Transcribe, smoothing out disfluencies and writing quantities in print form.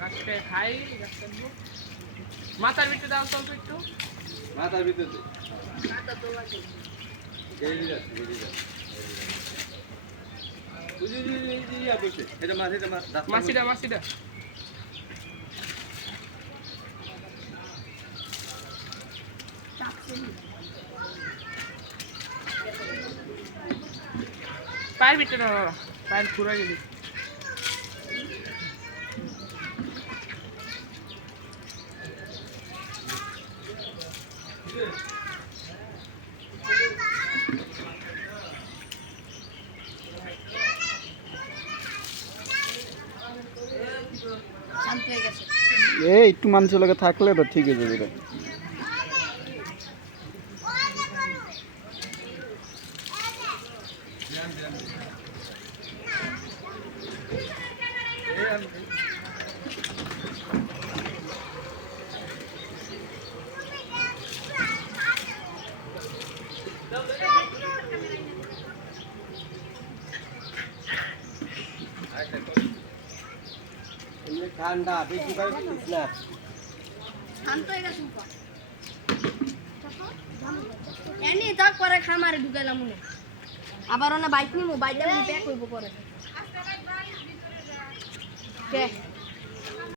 রাখতে খাই রাখতে মাথার ভিতরে দাও অল্প একটু মাথার ভিতরে মাথা তো লাগে মাছিটা মাছিটা পায়ের ভিতরে পায়ের ঘুরা গেলি শান্ত হয়ে গেছে এই একটু মানুষের লাগে থাকলে তো ঠিক হয়ে যাবে রে। ঠান্ডা বেশি করে দিস না শান্ত হয়ে গেছে এনি যাক পরে খামারে ঢুকাইলাম মনে আবার ওনা বাইক নিমু বাইকটা প্যাক হইব পরে কে